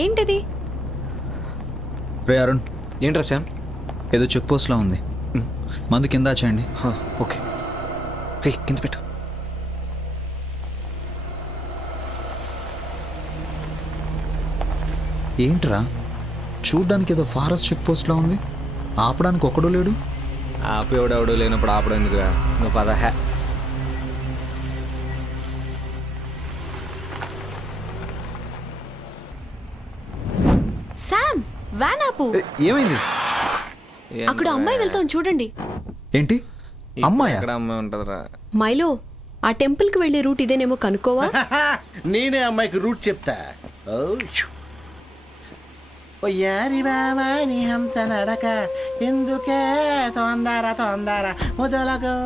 ఏంటది? రే అరుణ్, ఏంట్రా శ్యామ్? ఏదో చెక్ పోస్ట్లా ఉంది. మందు కింద చేయండి. ఓకే రే కింద పెట్టు. ఏంట్రా చూడ్డానికి ఏదో ఫారెస్ట్ చెక్ పోస్ట్లా ఉంది, ఆపడానికి ఒకడు లేడు. ఆపేవాడెవడు లేనప్పుడు ఆపడం ఎందుకురా? నువ్వు పద. శామ్, వ్యాన్ ఆపు. ఏమైంది? అక్కడ అమ్మాయి వెళ్తాం చూడండి. ఏంటి అమ్మాయి? ఎక్కడ అమ్మాయి ఉంటుందిరా? మైలో, ఆ టెంపుల్ కి వెళ్లే రూట్ ఇదేనేమో కనుక్కోవా? నేనే అమ్మాయికి రూట్ చెప్తా. ఓ యారి బాబా నీ హంస నడక ఎందుకే తొందర తొందర మొదలగో.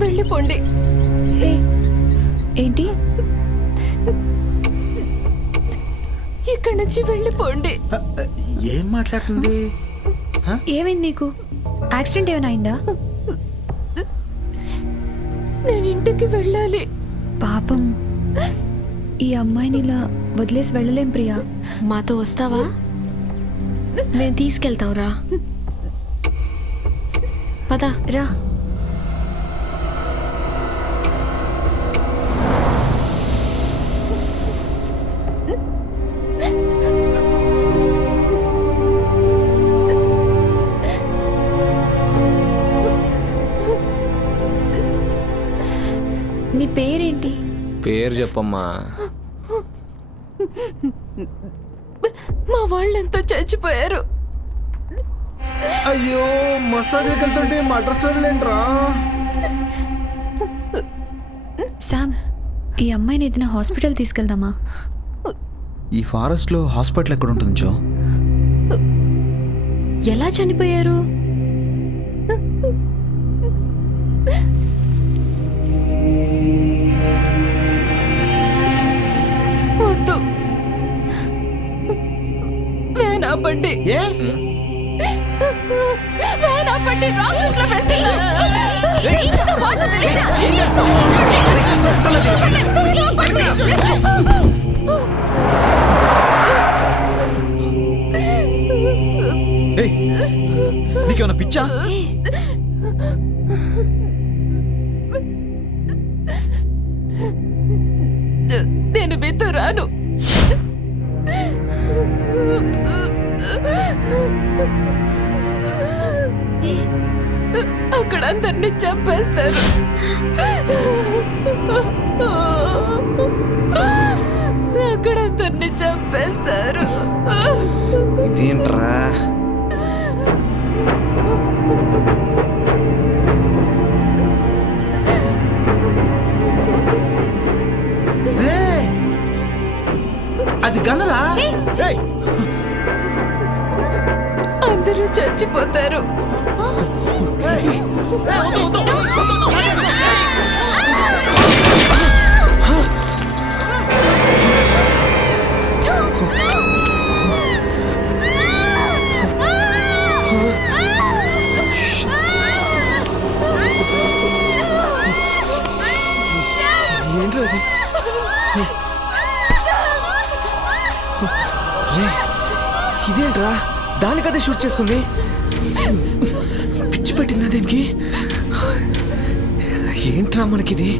వెళ్ళిపోండి. ఏంటి? ఇక్కడి నుంచి వెళ్ళిపోండి. ఏం మాట్లాడుతుంది? ఏమైంది నీకు? యాక్సిడెంట్ ఏమైనా అయిందా? నేను ఇంటికి వెళ్ళాలి. పాపం, ఈ అమ్మాయిని ఇలా వదిలేసి వెళ్ళలేం ప్రియా. మాతో వస్తావా? మేము తీసుకెళ్తాం. రా పద రా. నీ పేరేంటి? పేరు చెప్పమ్మా. మా వాళ్ళంతా చచ్చిపోయారు. అయ్యో మసాజ్ వెళ్తుంటే మా అడ్రస్ ఏంట్రా? శామ్, ఈ అమ్మాయిని ఏదైనా హాస్పిటల్ తీసుకెళ్దామా? ఈ ఫారెస్ట్ లో హాస్పిటల్ ఎక్కడ ఉంటుంది జో? ఎలా చనిపోయారు? వద్దు, వ్యాన్ ఆపండి. వ్యాన్ ఆపండి. రాంగ్ రూట్లో వెళ్తున్నాం. ఇంత మాట వినరా? ఏయ్, నీకేమన్నా పిచ్చా? నేను మీతో రాను. అక్కడ అందరినీ చంపేస్తారు. అక్కడ అందరినీ చంపేస్తారు. ఇదేంట్రా? అది గన్నరా? అందరూ చచ్చిపోతారు. ఏంట్రా ఇది? ఇదేంట్రా? దానికదే షూట్ చేసుకుంది. పిచ్చి పెట్టిందా దీనికి? ఏంట్రా మనకిది?